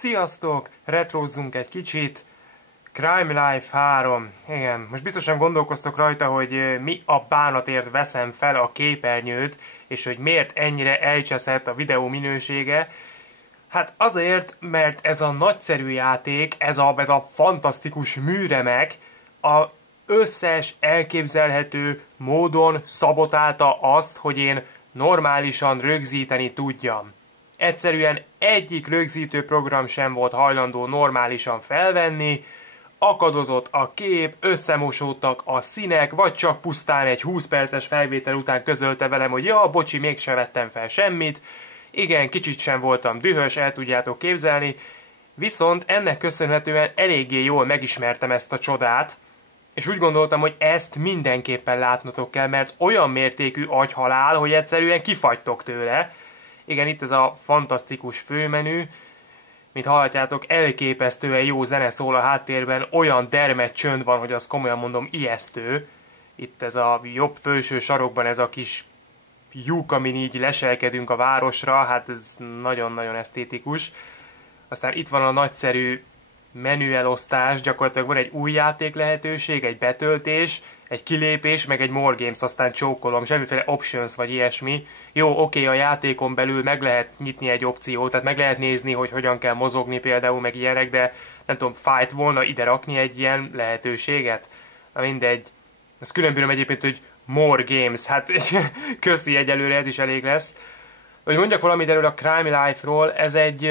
Sziasztok! Retrozzunk egy kicsit. Crime Life 3. Igen, most biztosan gondolkoztok rajta, hogy mi a bánatért veszem fel a képernyőt, és hogy miért ennyire elcseszett a videó minősége. Hát azért, mert ez a nagyszerű játék, ez a fantasztikus műremek a összes elképzelhető módon szabotálta azt, hogy én normálisan rögzíteni tudjam. Egyszerűen egyik rögzítő program sem volt hajlandó normálisan felvenni, akadozott a kép, összemosódtak a színek, vagy csak pusztán egy 20 perces felvétel után közölte velem, hogy ja, bocsi, mégsem vettem fel semmit. Igen, kicsit sem voltam dühös, el tudjátok képzelni, viszont ennek köszönhetően eléggé jól megismertem ezt a csodát, és úgy gondoltam, hogy ezt mindenképpen látnotok kell, mert olyan mértékű agyhalál, hogy egyszerűen kifagytok tőle. Igen, itt ez a fantasztikus főmenü, mint hallhatjátok, elképesztően jó zene szól a háttérben, olyan dermed csönd van, hogy azt komolyan mondom, ijesztő. Itt ez a jobb felső sarokban ez a kis lyuk, amin így leselkedünk a városra, hát ez nagyon-nagyon esztétikus. Aztán itt van a nagyszerű menüelosztás, gyakorlatilag van egy új játék lehetőség, egy betöltés, egy kilépés, meg egy more games, aztán csókolom, semmiféle options vagy ilyesmi. Jó, oké, a játékon belül meg lehet nyitni egy opciót, tehát meg lehet nézni, hogy hogyan kell mozogni például, meg ilyenek, de nem tudom, fájt volna ide rakni egy ilyen lehetőséget? Na mindegy. Ez különböző egyébként, hogy more games, hát köszi, egyelőre ez is elég lesz. Hogy mondjak valamit erről a Crime Life-ról, ez egy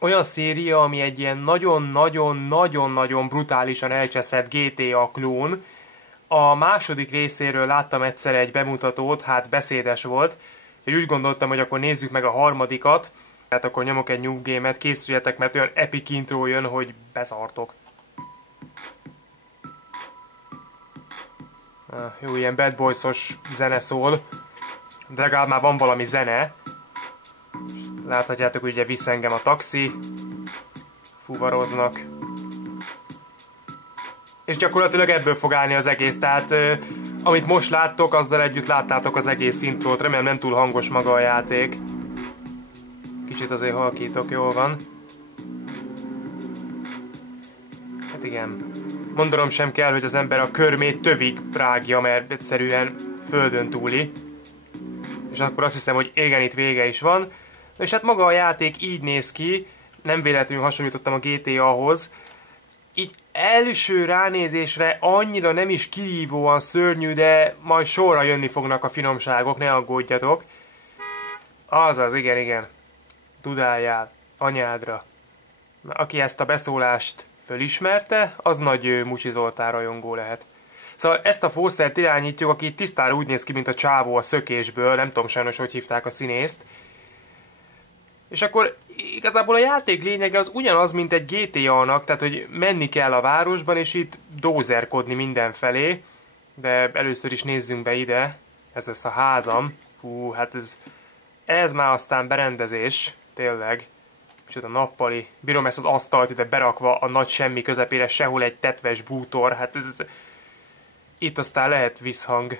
olyan széria, ami egy ilyen nagyon-nagyon-nagyon-nagyon brutálisan elcseszett GTA klón. A második részéről láttam egyszer egy bemutatót, hát beszédes volt, hogy úgy gondoltam, hogy akkor nézzük meg a harmadikat, tehát akkor nyomok egy New Game-et, készüljetek, mert olyan epic intro jön, hogy beszartok. Jó, ilyen Bad Boys-os zene szól, de legalább már van valami zene. Láthatjátok, hogy ugye visz engem a taxi, fuvaroznak. És gyakorlatilag ebből fog állni az egész, tehát amit most láttok, azzal együtt láttátok az egész intrót, remélem nem túl hangos maga a játék. Kicsit azért halkítok, jól van. Hát igen. Mondanom sem kell, hogy az ember a körmét tövig rágja, mert egyszerűen földön túli. És akkor azt hiszem, hogy igen, itt vége is van. És hát maga a játék így néz ki, nem véletlenül hasonlítottam a GTA-hoz. Így első ránézésre annyira nem is kihívóan szörnyű, de majd sorra jönni fognak a finomságok, ne aggódjatok. Azaz, igen. Tudáljál, anyádra. Aki ezt a beszólást fölismerte, az nagy Mucsi Zoltán rajongó lehet. Szóval ezt a fószert irányítjuk, aki tisztára úgy néz ki, mint a csávó a Szökésből, nem tudom sajnos, hogy hívták a színészt. És akkor igazából a játék lényege az ugyanaz, mint egy GTA-nak, tehát hogy menni kell a városban, és itt dózerkodni mindenfelé. De először is nézzünk be ide, ez lesz a házam. Hú, hát ez már aztán berendezés, tényleg. Micsoda nappali. Bírom ezt az asztalt ide berakva a nagy semmi közepére, sehol egy tetves bútor, hát ez... Itt aztán lehet visszhang.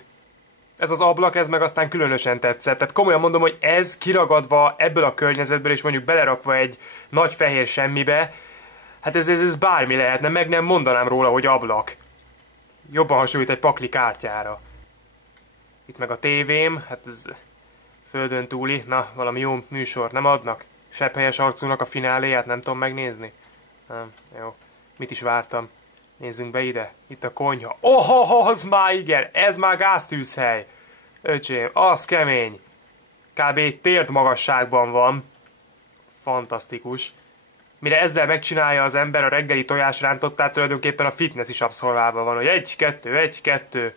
Ez az ablak, ez meg aztán különösen tetszett. Tehát komolyan mondom, hogy ez kiragadva ebből a környezetből, és mondjuk belerakva egy nagy fehér semmibe, hát ez bármi lehetne, meg nem mondanám róla, hogy ablak. Jobban hasonlít egy pakli kártyára. Itt meg a tévém, hát ez földön túli, na, valami jó műsor nem adnak? Sebphelyes arcúnak a fináléját nem tudom megnézni? Nem, jó. Mit is vártam? Nézzünk be ide. Itt a konyha. Oh, az már igen! Ez már gáztűzhely! Öcsém, az kemény! Kb. Térd magasságban van. Fantasztikus. Mire ezzel megcsinálja az ember a reggeli tojásrántottát, tulajdonképpen a fitness is abszolválva van, hogy 1-2.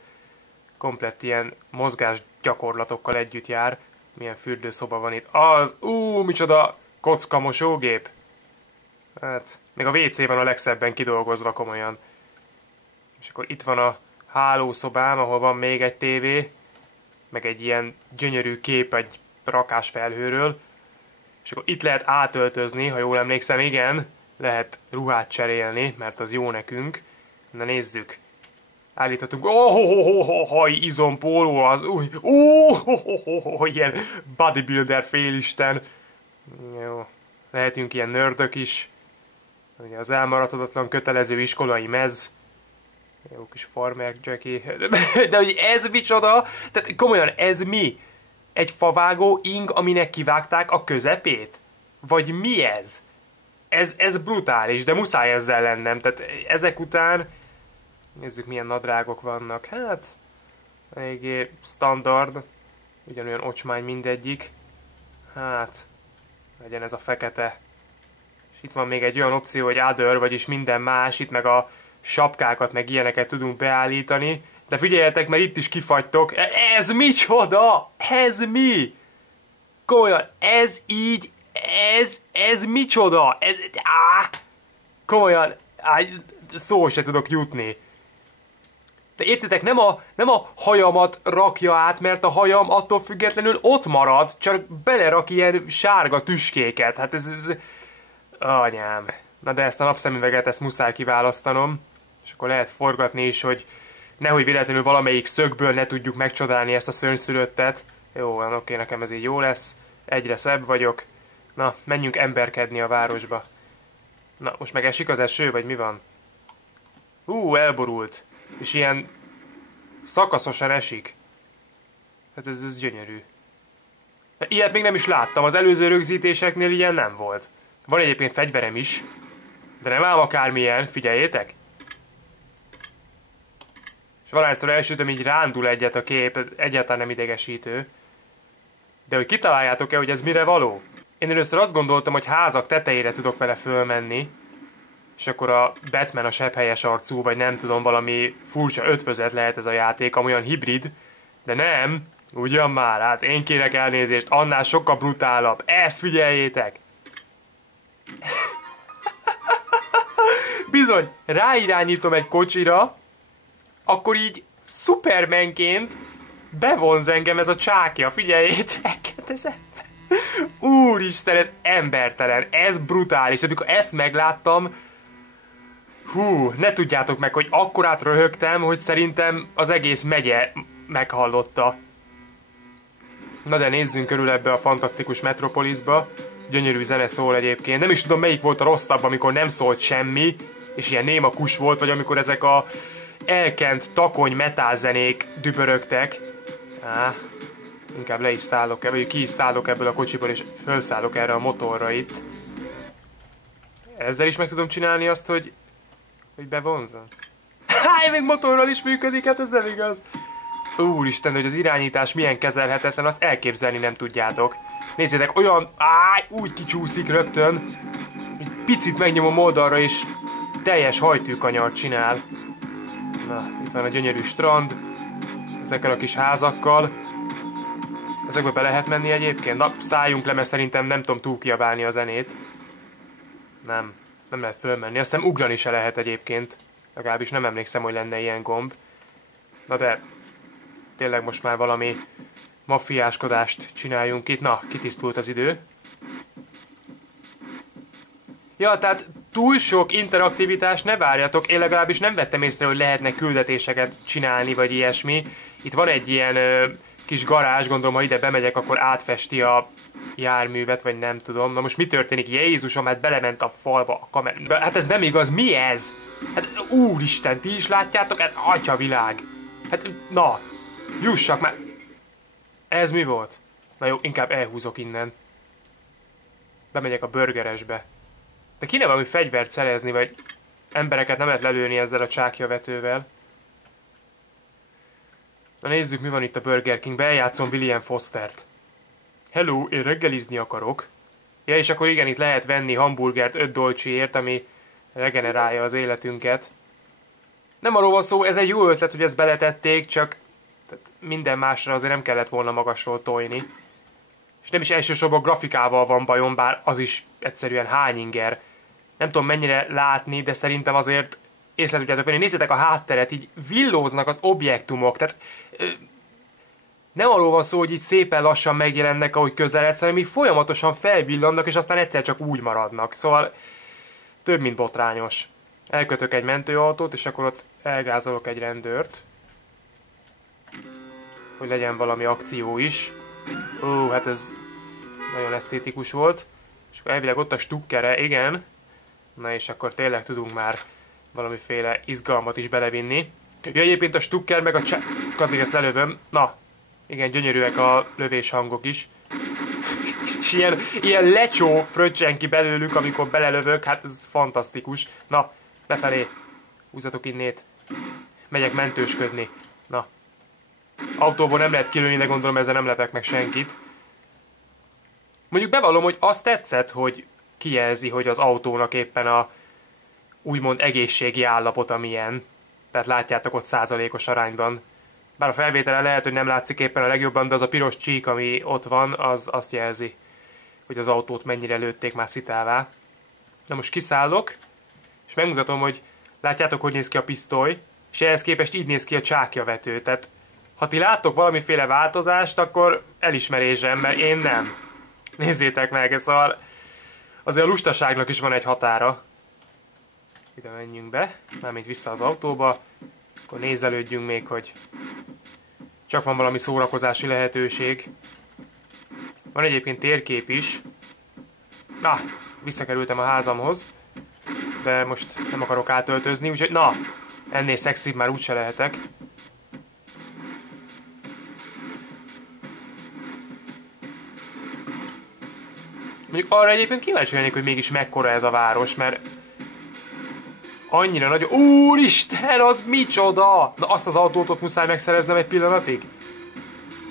Komplett ilyen mozgás gyakorlatokkal együtt jár. Milyen fürdőszoba van itt. Az, micsoda kocka mosógép. Hát, még a WC van a legszebben kidolgozva komolyan. És akkor itt van a hálószobám, ahol van még egy tévé, meg egy ilyen gyönyörű kép egy rakás felhőről. És akkor itt lehet átöltözni, ha jól emlékszem, igen, lehet ruhát cserélni, mert az jó nekünk. Na nézzük. Állíthatunk, izompóló az, ilyen bodybuilder félisten. Jó. Lehetünk ilyen nördök is. Ugye az elmaradhatatlan kötelező iskolai mez. Jó kis farmer Jackie. De hogy ez micsoda? Tehát komolyan, ez mi? Egy favágó ing, aminek kivágták a közepét? Vagy mi ez? Ez brutális, de muszáj ezzel lennem. Tehát ezek után... Nézzük, milyen nadrágok vannak. Hát... eléggé standard. Ugyanolyan ocsmány mindegyik. Hát... legyen ez a fekete. És itt van még egy olyan opció, hogy other, vagyis minden más. Itt meg a sapkákat, meg ilyeneket tudunk beállítani. De figyeljetek, mert itt is kifagytok. Ez micsoda? Ez mi? Komolyan, ez így... Ez micsoda? Komolyan, szó se tudok jutni. De értitek, nem a hajamat rakja át, mert a hajam attól függetlenül ott marad, csak belerak ilyen sárga tüskéket. Hát ez... Anyám. Na de ezt a napszemüveget, ezt muszáj kiválasztanom. És akkor lehet forgatni is, hogy nehogy véletlenül valamelyik szögből ne tudjuk megcsodálni ezt a szörnyszülöttet. Jó, van, oké, nekem ez így jó lesz. Egyre szebb vagyok. Na, menjünk emberkedni a városba. Na, most meg esik az eső, vagy mi van? Elborult. És ilyen szakaszosan esik. Hát ez gyönyörű. Ilyet még nem is láttam, az előző rögzítéseknél ilyen nem volt. Van egyébként fegyverem is, de nem ám akármilyen, figyeljétek. És valahányszor elsütöm, így rándul egyet a kép, egyáltalán nem idegesítő. De hogy kitaláljátok-e, hogy ez mire való? Én először azt gondoltam, hogy házak tetejére tudok vele fölmenni, és akkor a Batman a sebhelyes arcú, vagy nem tudom, valami furcsa ötvözet lehet ez a játék, amolyan hibrid, de nem, ugyan már, hát én kérek elnézést, annál sokkal brutálabb, ezt figyeljétek! Bizony, ráirányítom egy kocsira, akkor így Supermanként bevonz engem ez a csákja, figyeljétek! Úristen, ez embertelen, ez brutális, amikor ezt megláttam, ne tudjátok meg, hogy akkorát röhögtem, hogy szerintem az egész megye meghallotta. Na de nézzünk körül ebbe a fantasztikus Metropolisba. Gyönyörű zene szól egyébként. Nem is tudom, melyik volt a rosszabb, amikor nem szólt semmi, és ilyen néma kus volt, vagy amikor ezek a elkent takony metálzenék dübörögtek. Inkább le is szállok, vagy ki is szállok ebből a kocsiból, és felszállok erre a motorra itt. Ezzel is meg tudom csinálni azt, hogy bevonzom. Még motorral is működik, hát ez nem igaz. Úristen, hogy az irányítás milyen kezelhetetlen, azt elképzelni nem tudjátok. Nézzétek, olyan... úgy kicsúszik rögtön. Egy picit megnyomom oldalra, és teljes hajtűkanyart csinál. Na, itt van a gyönyörű strand. Ezekkel a kis házakkal. Ezekbe be lehet menni egyébként? Na, szálljunk le, mert szerintem nem tudom túl kiabálni a zenét. Nem lehet fölmenni. Azt hiszem ugrani se lehet egyébként. Legalábbis nem emlékszem, hogy lenne ilyen gomb. Na de... tényleg most már valami maffiáskodást csináljunk itt. Na, kitisztult az idő. Ja, tehát túl sok interaktivitást ne várjatok. Én legalábbis nem vettem észre, hogy lehetne küldetéseket csinálni, vagy ilyesmi. Itt van egy ilyen kis garázs, gondolom, ha ide bemegyek, akkor átfesti a járművet, vagy nem tudom. Na most mi történik? Jézusom, hát belement a falba a kamera. Hát ez nem igaz, mi ez? Hát úristen, ti is látjátok? Hát atyavilág. Hát na, jussak már. Ez mi volt? Na jó, inkább elhúzok innen. Bemegyek a burgeresbe. De kéne valami fegyvert szerezni, vagy embereket nem lehet lelőni ezzel a csákjavetővel. Na nézzük, mi van itt a Burger Kingbe. Eljátszom William Fostert. Hello, én reggelizni akarok. Ja, és akkor igen, itt lehet venni hamburgert 5 dolcsiért, ami regenerálja az életünket. Nem arról van szó, ez egy jó ötlet, hogy ezt beletették, csak minden másra azért nem kellett volna magasról tojni. És nem is elsősorban grafikával van bajom, bár az is egyszerűen hányinger. Nem tudom mennyire látni, de szerintem azért észre tudjátok venni. Nézzétek a hátteret, így villóznak az objektumok. Tehát nem arról van szó, hogy így szépen lassan megjelennek, ahogy közeledsz, hanem így folyamatosan felvillannak, és aztán egyszer csak úgy maradnak. Szóval több, mint botrányos. Elkötök egy mentőautót, és akkor ott elgázolok egy rendőrt. Hogy legyen valami akció is. Hát ez nagyon esztétikus volt. És akkor elvileg ott a stukkere, igen. Na és akkor tényleg tudunk már valamiféle izgalmat is belevinni. Ja, egyébként a stukker meg a addig ezt lelövöm. Na, igen, gyönyörűek a lövés hangok is. És ilyen lecsó fröccsen ki belőlük, amikor belelövök, hát ez fantasztikus. Na, befelé. Húzzatok innét. Megyek mentősködni. Na. Autóból nem lehet kilőni, de gondolom ezzel nem lepek meg senkit. Mondjuk bevallom, hogy azt tetszett, hogy kijelzi, hogy az autónak éppen a úgymond egészségi állapot amilyen. Tehát látjátok ott százalékos arányban. Bár a felvételen lehet, hogy nem látszik éppen a legjobban, de az a piros csík, ami ott van, az azt jelzi, hogy az autót mennyire lőtték már szitává. Na most kiszállok, és megmutatom, hogy látjátok, hogy néz ki a pisztoly, és ehhez képest így néz ki a csákjavető. Tehát ha ti láttok valamiféle változást, akkor elismerésem, mert én nem. Nézzétek meg, szóval azért a lustaságnak is van egy határa. Ide menjünk be, mármint vissza az autóba. Akkor nézelődjünk még, hogy csak van valami szórakozási lehetőség. Van egyébként térkép is. Na, visszakerültem a házamhoz. De most nem akarok átöltözni, úgyhogy na, ennél szexibb már úgyse lehetek. Mondjuk arra egyébként kíváncsi lennék, hogy mégis mekkora ez a város, mert annyira nagy... Úristen, az micsoda! Na azt az autót ott muszáj megszereznem egy pillanatig?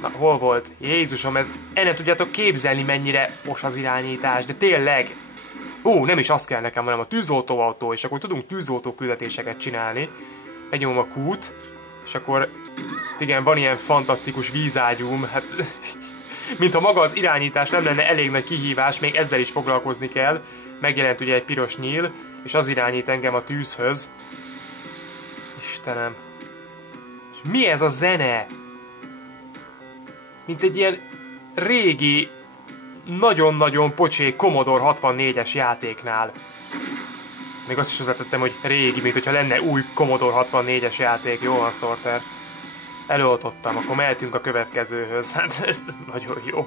Na, hol volt? Jézusom, ez... El nem tudjátok képzelni, mennyire fos az irányítás, de tényleg! Nem is azt kell nekem, hanem a tűzoltóautó, és akkor tudunk tűzoltó küldetéseket csinálni. Megnyomom a Q-t, és akkor... Igen, van ilyen fantasztikus vízágyúm, hát... Mintha maga az irányítás nem lenne elég nagy kihívás, még ezzel is foglalkozni kell. Megjelent ugye egy piros nyíl, és az irányít engem a tűzhöz. Istenem. És mi ez a zene? Mint egy ilyen régi, nagyon-nagyon pocsék Commodore 64-es játéknál. Még azt is hozzátettem, hogy régi, mint hogyha lenne új Commodore 64-es játék. Jó van, Sorter. Előoltottam, akkor mehetünk a következőhöz. Hát ez nagyon jó.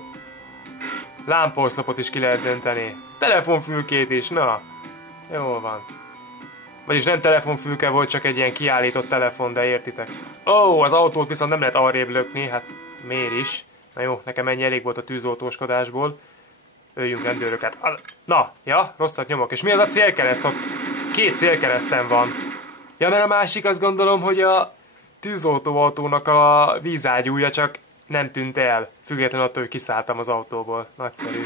Lámpaoszlopot is ki lehet dönteni. Telefonfülkét is, na. Jól van. Vagyis nem telefonfülke volt, csak egy ilyen kiállított telefon, de értitek. Az autót viszont nem lehet arrébb lökni, hát miért is? Na jó, nekem ennyi elég volt a tűzoltóskodásból. Öljünk rendőröket. Na, ja, rosszat nyomok. És mi az a célkereszt? Ott 2 célkeresztem van. Ja, mert a másik azt gondolom, hogy a tűzoltóautónak a vízágyúja csak nem tűnt el. Függetlenül attól, hogy kiszálltam az autóból. Nagyszerű.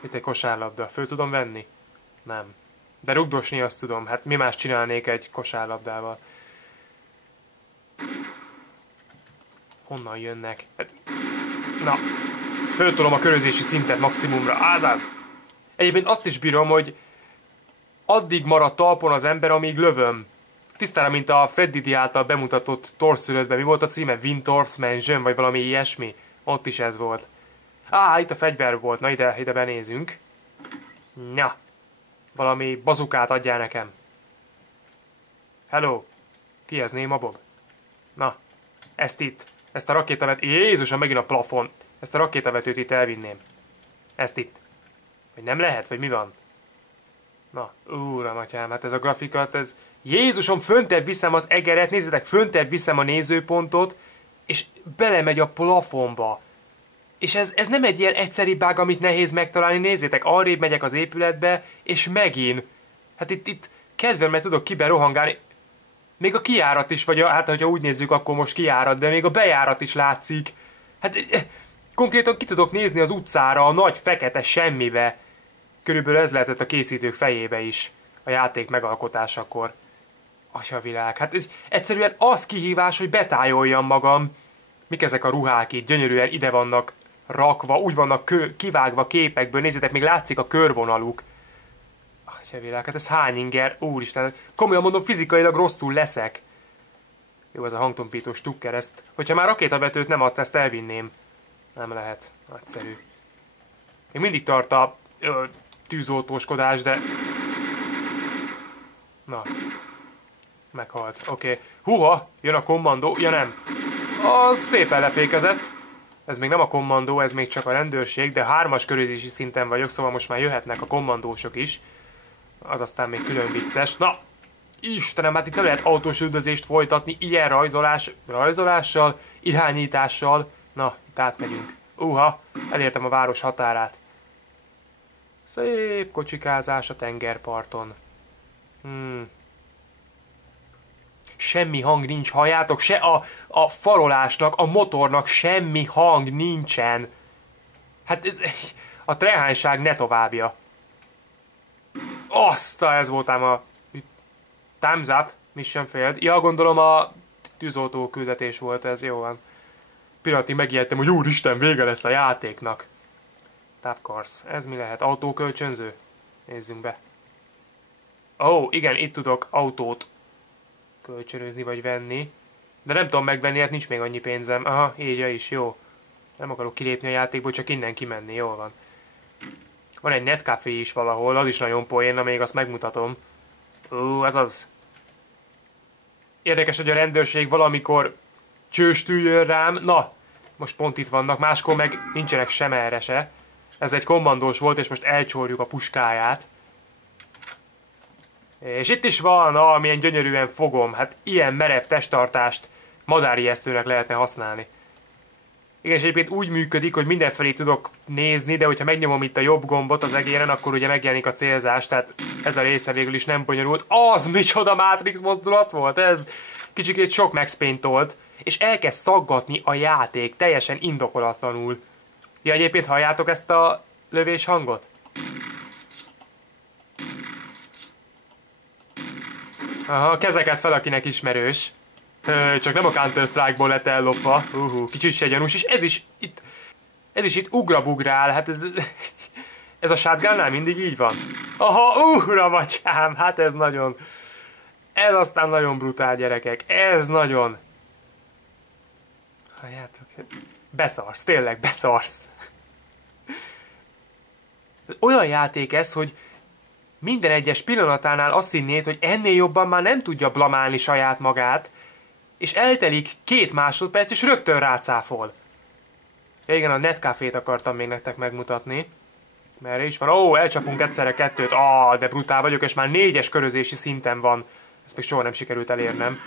Itt egy kosárlabda. Föl tudom venni? Nem. De rugdosni azt tudom. Hát mi más csinálnék egy kosárlabdával? Honnan jönnek? Hát... Na. Föltolom a körözési szintet maximumra. Azaz! Egyébként azt is bírom, hogy addig marad talpon az ember, amíg lövöm. Tisztára, mint a Freddy által bemutatott torszülöttben. Mi volt a címe? Winters Mansion, vagy valami ilyesmi? Ott is ez volt. Itt a fegyver volt. Na ide benézünk. Na. Valami bazukát adjál nekem. Hello. Ki ez, Néma Bob? Na. Ezt itt. Ezt a rakétavetőt... Jézusom, megint a plafon. Ezt a rakétavetőt itt elvinném. Ezt itt. Vagy nem lehet? Vagy mi van? Na. Úram, atyám, hát ez a grafikat, ez... Jézusom, föntebb viszem az egeret, nézzétek, föntebb viszem a nézőpontot, és belemegy a plafonba. És ez nem egy ilyen egyszeri bug, amit nehéz megtalálni, nézzétek, arrébb megyek az épületbe, és megint. Hát itt kedvemre tudok kiben rohangálni. Még a kijárat is, vagy hát hogyha úgy nézzük, akkor most kijárat, de még a bejárat is látszik. Hát konkrétan ki tudok nézni az utcára, a nagy fekete semmibe. Körülbelül ez lehetett a készítők fejébe is, a játék megalkotásakor. Atyavilág, hát ez egyszerűen az kihívás, hogy betájoljam magam. Mik ezek a ruhák itt, gyönyörűen ide vannak rakva, úgy vannak kivágva képekből, nézzétek, még látszik a körvonaluk. Atyavilág, hát ez hány inger, úristen, komolyan mondom, fizikailag rosszul leszek. Jó, ez a hangtompító stukker, ezt, hogyha már rakétavetőt nem adta, ezt elvinném. Nem lehet, nagyszerű. Még mindig tart a tűzoltóskodás, de... Na. Meghalt, oké. Húha, jön a kommandó, ja nem. Az szépen lefékezett. Ez még nem a kommandó, ez még csak a rendőrség, de 3-as körözési szinten vagyok, szóval most már jöhetnek a kommandósok is. Az aztán még külön vicces. Na, Istenem, hát itt nem lehet autós üldözést folytatni ilyen rajzolással, irányítással. Na, itt átmegyünk. Elértem a város határát. Szép kocsikázás a tengerparton. Semmi hang nincs, halljátok? Se a farolásnak, a motornak semmi hang nincsen. Hát a trehányság ne továbbja. Ez voltám a thumbs up, mission failed. Ja, gondolom a tűzoltó küldetés volt ez, jó van. Pillanatig megijedtem, hogy úristen, vége lesz a játéknak. Tapcars. Ez mi lehet? Autókölcsönző? Nézzünk be. Igen, itt tudok autót kölcsönözni vagy venni. De nem tudom megvenni, hát nincs még annyi pénzem. Aha, így is, jó. Nem akarok kilépni a játékból, csak innen kimenni, jól van. Van egy netcafé is valahol, az is nagyon poén, na még azt megmutatom. Ez az. Érdekes, hogy a rendőrség valamikor csőstül jön rám. Na, most pont itt vannak, máskor meg nincsenek sem erre se. Ez egy kommandós volt, és most elcsórjuk a puskáját. És itt is van, milyen gyönyörűen fogom. Hát ilyen merev testtartást madárijesztőnek lehetne használni. Igen, és egyébként úgy működik, hogy mindenfelé tudok nézni, de hogyha megnyomom itt a jobb gombot az egéren, akkor ugye megjelenik a célzás, tehát ez a része végül is nem bonyolult. Az micsoda Matrix mozdulat volt, ez kicsikét sok Max Payne tolt, és elkezd szaggatni a játék, teljesen indokolatlanul. Ja, egyébként halljátok ezt a lövés hangot? Aha, kezeket fel, akinek ismerős. Csak nem a Counter-Strike-ból lett ellopva. Kicsit se gyanús, és ez is itt ugrabugrál, hát ez a shotgunnál mindig így van. Uramatyám, hát ez aztán nagyon brutál, gyerekek, ez nagyon. Halljátok, beszarsz, tényleg beszarsz. Olyan játék ez, hogy minden egyes pillanatánál azt hinnéd, hogy ennél jobban már nem tudja blamálni saját magát, és eltelik 2 másodperc, és rögtön rácáfol. Ja, igen, a netcafét akartam még nektek megmutatni. Merre is van? Elcsapunk egyszerre 2-t. De brutál vagyok, és már 4-es körözési szinten van. Ezt még soha nem sikerült elérnem.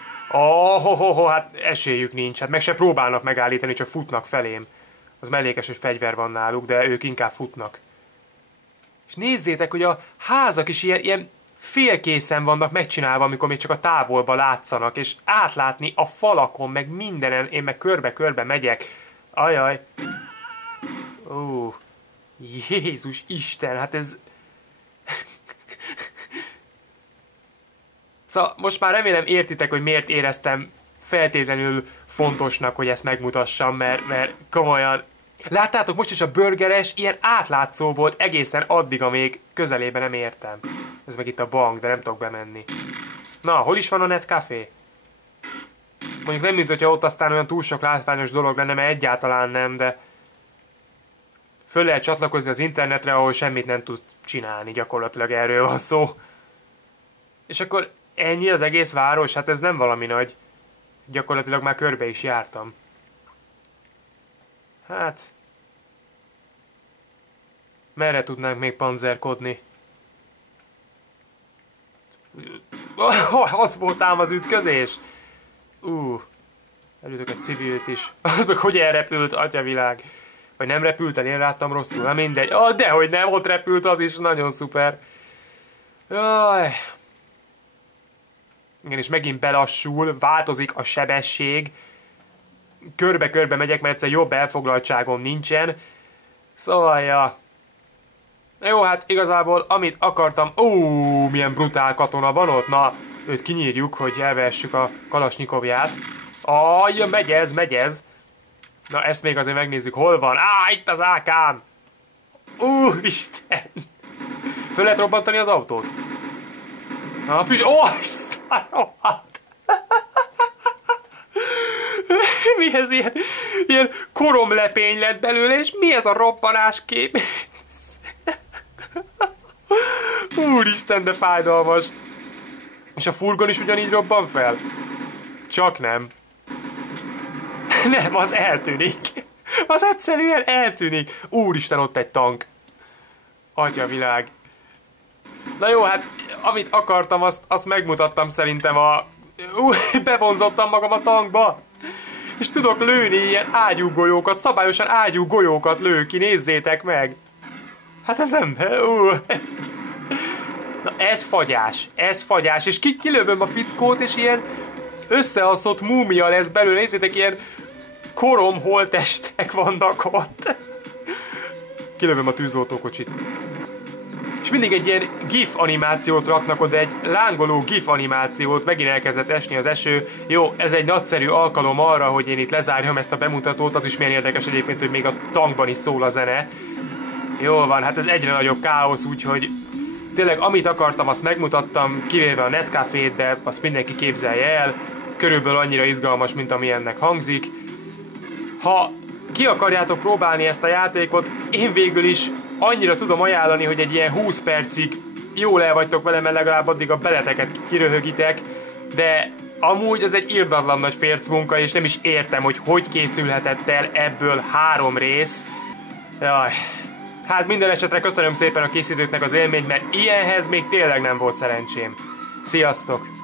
Hát esélyük nincs. Hát meg se próbálnak megállítani, csak futnak felém. Az mellékes, hogy fegyver van náluk, de ők inkább futnak. És nézzétek, hogy a házak is ilyen félkészen vannak megcsinálva, amikor még csak a távolba látszanak, és átlátni a falakon, meg mindenen, én meg körbe-körbe megyek. Ajaj. Jézus Isten, hát ez... Szóval most már remélem értitek, hogy miért éreztem feltétlenül fontosnak, hogy ezt megmutassam, mert komolyan... Láttátok, most is a burgeres ilyen átlátszó volt egészen addig, amíg közelébe nem értem. Ez meg itt a bank, de nem tudok bemenni. Na, hol is van a netcafé? Mondjuk nem, mint hogyha ott aztán olyan túl sok látványos dolog lenne, mert egyáltalán nem, de... Föl lehet csatlakozni az internetre, ahol semmit nem tudsz csinálni, gyakorlatilag erről van szó. És akkor ennyi az egész város? Hát ez nem valami nagy. Gyakorlatilag már körbe is jártam. Hát... Merre tudnánk még panzerkodni? Az volt ám az ütközés! Elütök egy civilt is. Az meg hogy elrepült, atyavilág. Vagy nem repült el, én láttam rosszul, nem mindegy. Dehogy nem, ott repült, az is nagyon szuper. Jaj. Igen, és megint belassul, változik a sebesség. Körbe-körbe megyek, mert egyszer jobb elfoglaltságom nincsen. Szóval, ja. Jó, hát igazából, amit akartam... milyen brutál katona van ott. Na, őt kinyírjuk, hogy elvehessük a kalasnyikovját. Ja, megy ez. Na, ezt még azért megnézzük, hol van. Itt az AK-m! Isten! Föl lehet robbantani az autót? Na, füst... Isten! Mi ez ilyen koromlepény lett belőle, és mi ez a robbanáskép? Úristen, de fájdalmas. És a furgon is ugyanígy robban fel? Csak nem. Nem, az eltűnik. az egyszerűen eltűnik. Úristen, ott egy tank. Atyavilág. Na jó, hát amit akartam, azt megmutattam szerintem bevonzottam magam a tankba. És tudok lőni ilyen ágyúgolyókat, szabályosan ágyúgolyókat lő ki, nézzétek meg. Hát ez ember, Na ez fagyás, és kilövöm a fickót, és ilyen összeaszott múmia lesz belőle, nézzétek, ilyen korom holttestek vannak ott. Kilövöm a tűzoltókocsit. És mindig egy ilyen GIF animációt raknak oda, egy lángoló GIF animációt, megint elkezdett esni az eső. Jó, ez egy nagyszerű alkalom arra, hogy én itt lezárjam ezt a bemutatót, az is milyen érdekes egyébként, hogy még a tankban is szól a zene. Jól van, hát ez egyre nagyobb káosz, úgyhogy tényleg amit akartam, azt megmutattam, kivéve a netcafét, de azt mindenki képzelje el. Körülbelül annyira izgalmas, mint ami ennek hangzik. Ha ki akarjátok próbálni ezt a játékot, én végül is annyira tudom ajánlani, hogy egy ilyen 20 percig jól el vagytok vele, mert legalább addig a beleteket kiröhögitek, de amúgy ez egy irdatlan nagy fércmunka, és nem is értem, hogy készülhetett el ebből 3 rész. Jaj. Hát minden esetre köszönöm szépen a készítőknek az élményt, mert ilyenhez még tényleg nem volt szerencsém. Sziasztok!